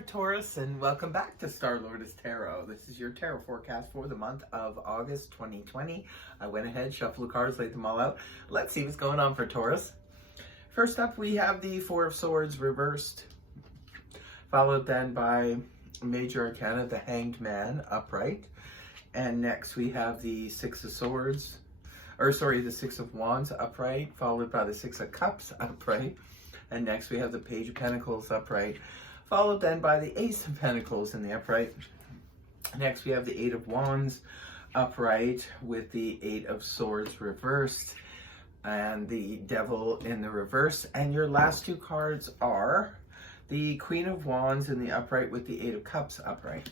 there, Taurus, and welcome back to Star Lotus Tarot. This is your tarot forecast for the month of August 2020. I went ahead, shuffled the cards, laid them all out. Let's see what's going on for Taurus. First up, we have the Four of Swords reversed, followed then by Major Arcana, the Hanged Man, upright. And next we have the Six of Swords, the Six of Wands upright, followed by the Six of Cups upright. And next we have the Page of Pentacles upright, followed then by the Ace of Pentacles in the upright. Next we have the Eight of Wands upright with the Eight of Swords reversed and the Devil in the reverse. And your last two cards are the Queen of Wands in the upright with the Eight of Cups upright.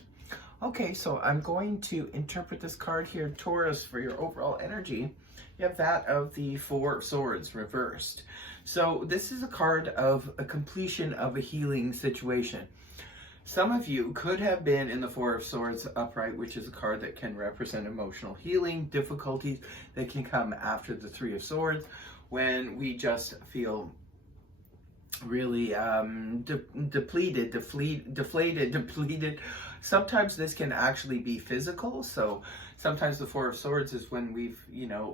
Okay, so I'm going to interpret this card here, Taurus, for your overall energy. You have that of the Four of Swords reversed. So this is a card of a completion of a healing situation. Some of you could have been in the Four of Swords upright, which is a card that can represent emotional healing, difficulties that can come after the Three of Swords when we just feel really deflated. Sometimes this can actually be physical. So sometimes the Four of Swords is when we've,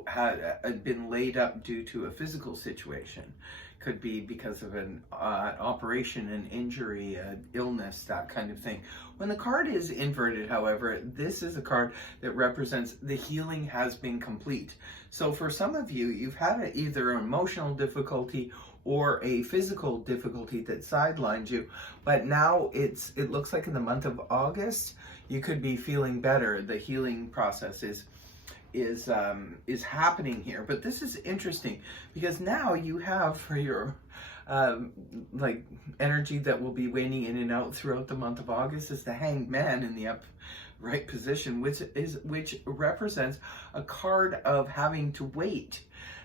had been laid up due to a physical situation. Could be because of an operation, an injury, an illness, that kind of thing. When the card is inverted, however, this is a card that represents the healing has been complete. So for some of you, you've had either an emotional difficulty or a physical difficulty that sidelined you, but now it looks like in the month of August, you could be feeling better. The healing process is happening here. But this is interesting because now you have for your energy that will be waning in and out throughout the month of August is the Hanged Man in the upright position, which represents a card of having to wait.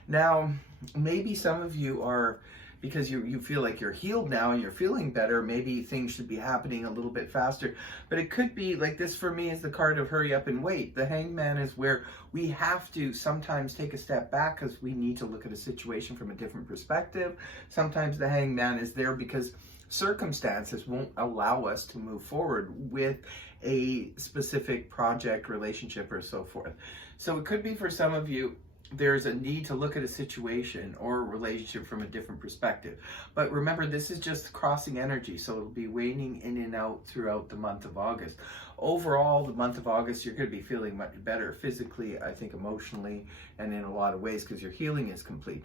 Now, maybe some of you are, because you feel like you're healed now and you're feeling better, maybe things should be happening a little bit faster. But it could be like this for me is the card of hurry up and wait. The Hanged Man is where we have to sometimes take a step back because we need to look at a situation from a different perspective. Sometimes the Hanged Man is there because circumstances won't allow us to move forward with a specific project, relationship, or so forth. So it could be for some of you, there's a need to look at a situation or a relationship from a different perspective. But remember, this is just crossing energy, so it'll be waning in and out throughout the month of August. Overall, the month of August, you're going to be feeling much better physically, I think emotionally, and in a lot of ways because your healing is complete.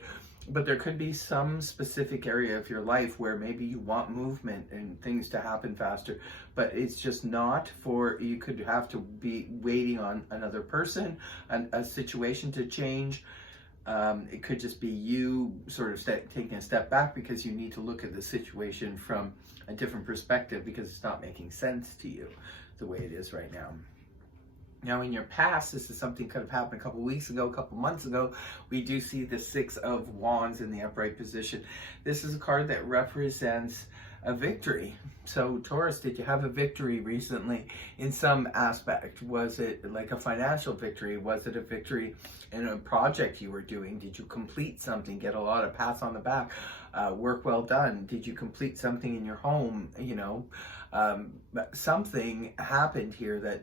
But there could be some specific area of your life where maybe you want movement and things to happen faster, but it's just not for, you could have to be waiting on another person, a situation to change. It could just be you sort of taking a step back because you need to look at the situation from a different perspective because it's not making sense to you the way it is right now. Now, in your past, this is something could have happened a couple weeks ago, a couple months ago. We do see the Six of Wands in the upright position. This is a card that represents a victory. So, Taurus, did you have a victory recently in some aspect? Was it like a financial victory? Was it a victory in a project you were doing? Did you complete something, get a lot of pats on the back, work well done? Did you complete something in your home? Something happened here that,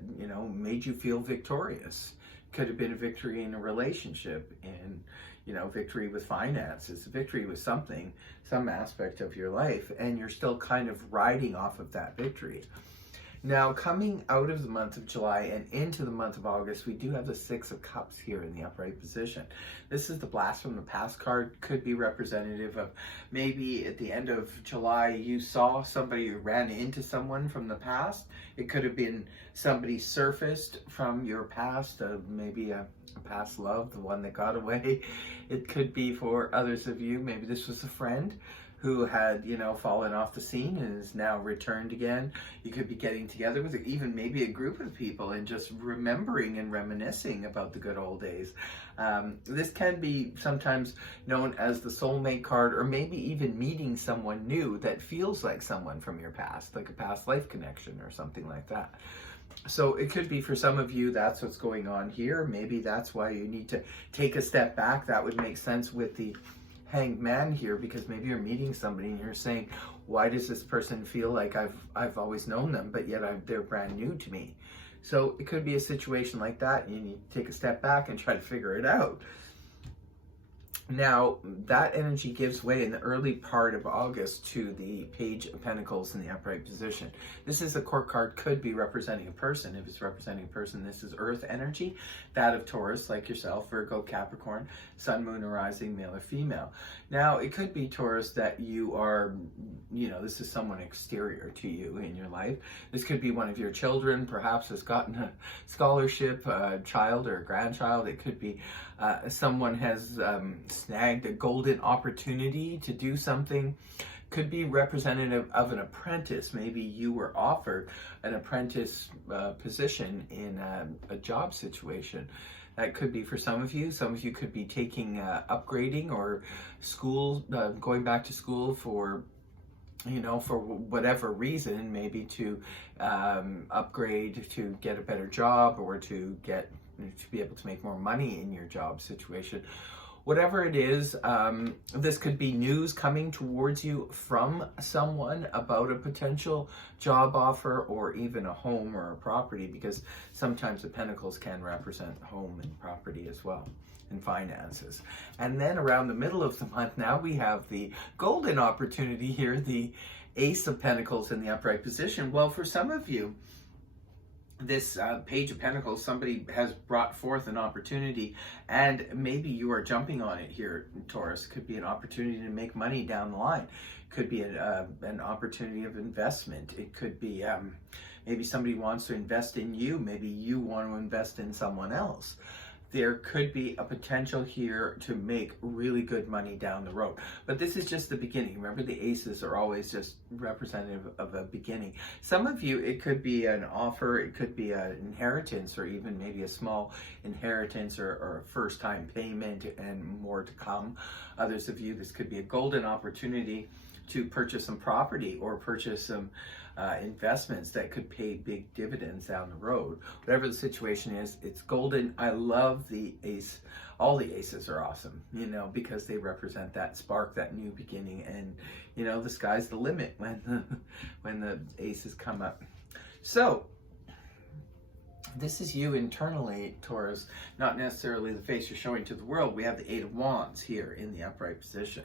made you feel victorious. Could have been a victory in a relationship, in, victory with finances, victory with something, some aspect of your life, and you're still kind of riding off of that victory. Now, coming out of the month of July and into the month of August, we do have the Six of Cups here in the upright position. This is the Blast from the Past card. Could be representative of maybe at the end of July, you saw somebody who ran into someone from the past. It could have been somebody surfaced from your past, maybe a past love, the one that got away. It could be for others of you, maybe this was a friend who had, fallen off the scene and is now returned again. You could be getting together with even maybe a group of people and just remembering and reminiscing about the good old days. This can be sometimes known as the soulmate card, or maybe even meeting someone new that feels like someone from your past, like a past life connection or something like that. So it could be for some of you, that's what's going on here. Maybe that's why you need to take a step back. That would make sense with the Hanged Man here, because maybe you're meeting somebody and you're saying, why does this person feel like I've always known them, but yet they're brand new to me? So it could be a situation like that. You need to take a step back and try to figure it out. Now, that energy gives way in the early part of August to the Page of Pentacles in the upright position. This is a court card, could be representing a person. If it's representing a person, this is earth energy, that of Taurus, like yourself, Virgo, Capricorn, Sun, Moon, or Rising, male or female. Now, it could be, Taurus, that you are, this is someone exterior to you in your life. This could be one of your children, perhaps has gotten a scholarship, a child or a grandchild. It could be someone has snagged a golden opportunity to do something. Could be representative of an apprentice. Maybe you were offered an apprentice position in a job situation. That could be for some of you. Some of you could be taking upgrading or school, going back to school for whatever reason, maybe to upgrade, to get a better job, or to be able to make more money in your job situation. Whatever it is, this could be news coming towards you from someone about a potential job offer, or even a home or a property, because sometimes the pentacles can represent home and property as well, and finances. And then around the middle of the month, now we have the golden opportunity here, the Ace of Pentacles in the upright position. Well, for some of you, this Page of Pentacles, somebody has brought forth an opportunity, and maybe you are jumping on it here, Taurus. Could be an opportunity to make money down the line. Could be an opportunity of investment. It could be maybe somebody wants to invest in you. Maybe you want to invest in someone else. There could be a potential here to make really good money down the road. But this is just the beginning. Remember, the aces are always just representative of a beginning. Some of you, it could be an offer, it could be an inheritance, or even maybe a small inheritance or a first-time payment and more to come. Others of you, this could be a golden opportunity to purchase some property or purchase some investments that could pay big dividends down the road. Whatever the situation is, it's golden. I love the ace. All the aces are awesome, because they represent that spark, that new beginning, and the sky's the limit when the aces come up. So this is you internally, Taurus, not necessarily the face you're showing to the world. We have the Eight of Wands here in the upright position.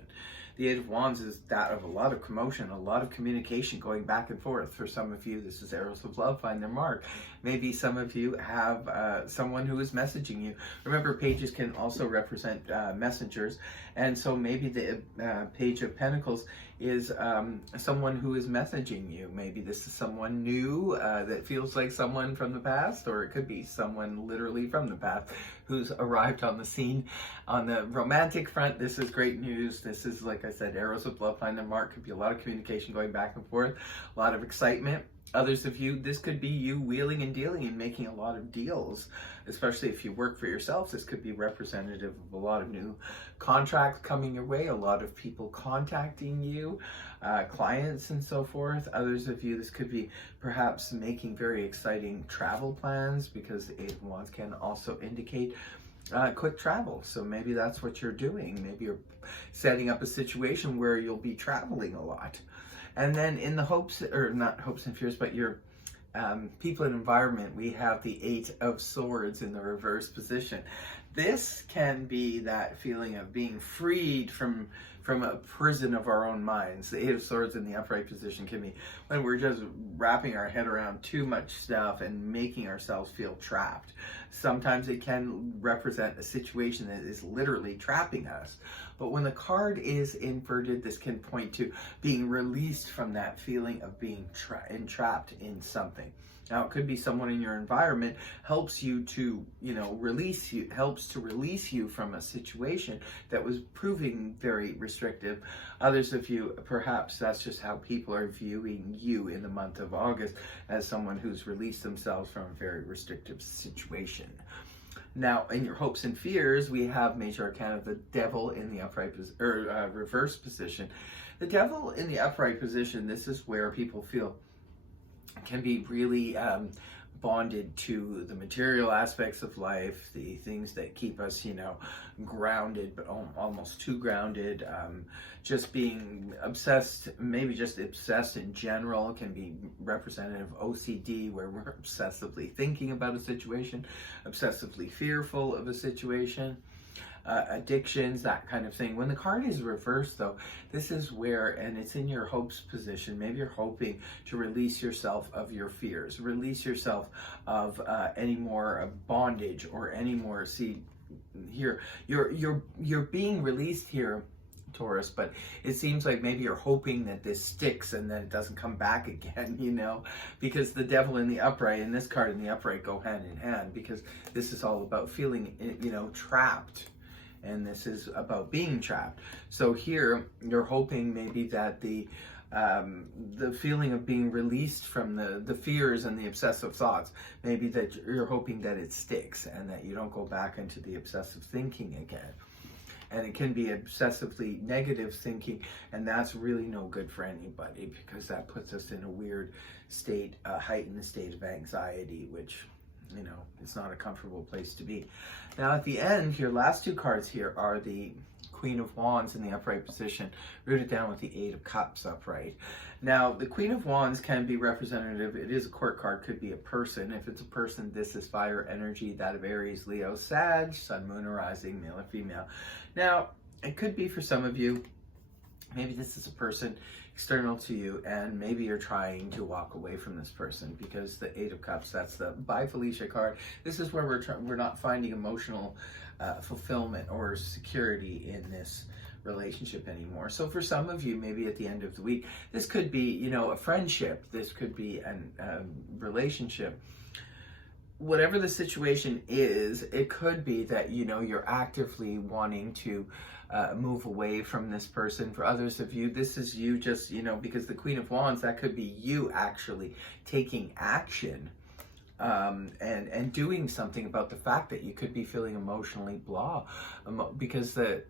The Eight of Wands is that of a lot of commotion, a lot of communication going back and forth. For some of you, this is arrows of love, find their mark. Maybe some of you have someone who is messaging you. Remember, pages can also represent messengers. And so maybe the Page of Pentacles is someone who is messaging you. Maybe this is someone new that feels like someone from the past, or it could be someone literally from the past who's arrived on the scene. On the romantic front, this is great news. This is, like I said, arrows of love, find their mark. Could be a lot of communication going back and forth, a lot of excitement. Others of you, this could be you wheeling and dealing and making a lot of deals, especially if you work for yourselves. This could be representative of a lot of new contracts coming your way, a lot of people contacting you, clients and so forth. Others of you, this could be perhaps making very exciting travel plans, because the Eight of Wands can also indicate quick travel. So maybe that's what you're doing. Maybe you're setting up a situation where you'll be traveling a lot. And then in the hopes, or not hopes and fears, but your people and environment, we have the Eight of Swords in the reverse position. This can be that feeling of being freed from a prison of our own minds. The Eight of Swords in the upright position can be when we're just wrapping our head around too much stuff and making ourselves feel trapped. Sometimes it can represent a situation that is literally trapping us. But when the card is inverted, this can point to being released from that feeling of being entrapped in something. Now, it could be someone in your environment helps you to, helps to release you from a situation that was proving very restrictive. Others of you, perhaps that's just how people are viewing you in the month of August, as someone who's released themselves from a very restrictive situation. Now, in your hopes and fears, we have Major Arcana, the Devil in the upright reverse position. The Devil in the upright position, this is where people feel can be really bonded to the material aspects of life, the things that keep us, grounded, but almost too grounded. Just being obsessed, maybe just obsessed in general, can be representative of OCD, where we're obsessively thinking about a situation, obsessively fearful of a situation. Addictions, that kind of thing. When the card is reversed, though, this is where, and it's in your hopes position, maybe you're hoping to release yourself of your fears, release yourself of any more bondage or any more, see, here, you're being released here, Taurus, but it seems like maybe you're hoping that this sticks and that it doesn't come back again, because the devil in the upright and this card in the upright go hand in hand, because this is all about feeling, trapped. And this is about being trapped. So here, you're hoping maybe that the feeling of being released from the fears and the obsessive thoughts, maybe that you're hoping that it sticks and that you don't go back into the obsessive thinking again. And it can be obsessively negative thinking, and that's really no good for anybody, because that puts us in a weird state, heightened state of anxiety, which, it's not a comfortable place to be. Now at the end, your last two cards here are the Queen of Wands in the upright position, rooted down with the Eight of Cups upright. Now, the Queen of Wands can be representative. It is a court card, could be a person. If it's a person, this is fire energy, that of Aries, Leo, Sag, Sun, Moon, or Rising, male or female. Now, it could be for some of you, maybe this is a person external to you, and maybe you're trying to walk away from this person, because the Eight of Cups, that's the By Felicia card. This is where we're not finding emotional fulfillment or security in this relationship anymore. So for some of you, maybe at the end of the week, this could be, a friendship. This could be a relationship. Whatever the situation is, it could be that, you're actively wanting to move away from this person. For others of you, this is you just, because the Queen of Wands, that could be you actually taking action and doing something about the fact that you could be feeling emotionally blah, because the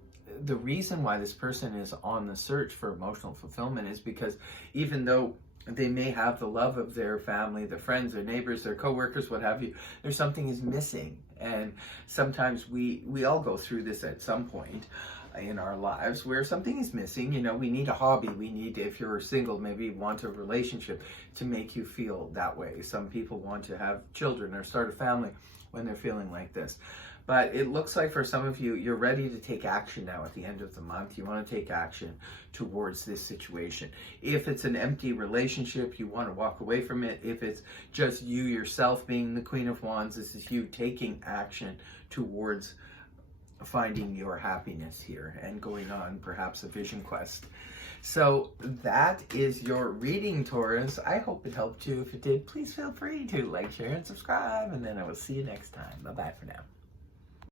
reason why this person is on the search for emotional fulfillment is because even though they may have the love of their family, their friends, their neighbors, their coworkers, what have you, there's something is missing. And sometimes we all go through this at some point in our lives where something is missing. We need a hobby. We need, if you're single, maybe want a relationship to make you feel that way. Some people want to have children or start a family when they're feeling like this. But it looks like for some of you, you're ready to take action now at the end of the month. You want to take action towards this situation. If it's an empty relationship, you want to walk away from it. If it's just you yourself being the Queen of Wands, this is you taking action towards finding your happiness here and going on perhaps a vision quest. So that is your reading, Taurus. I hope it helped you. If it did, please feel free to like, share, and subscribe. And then I will see you next time. Bye-bye for now.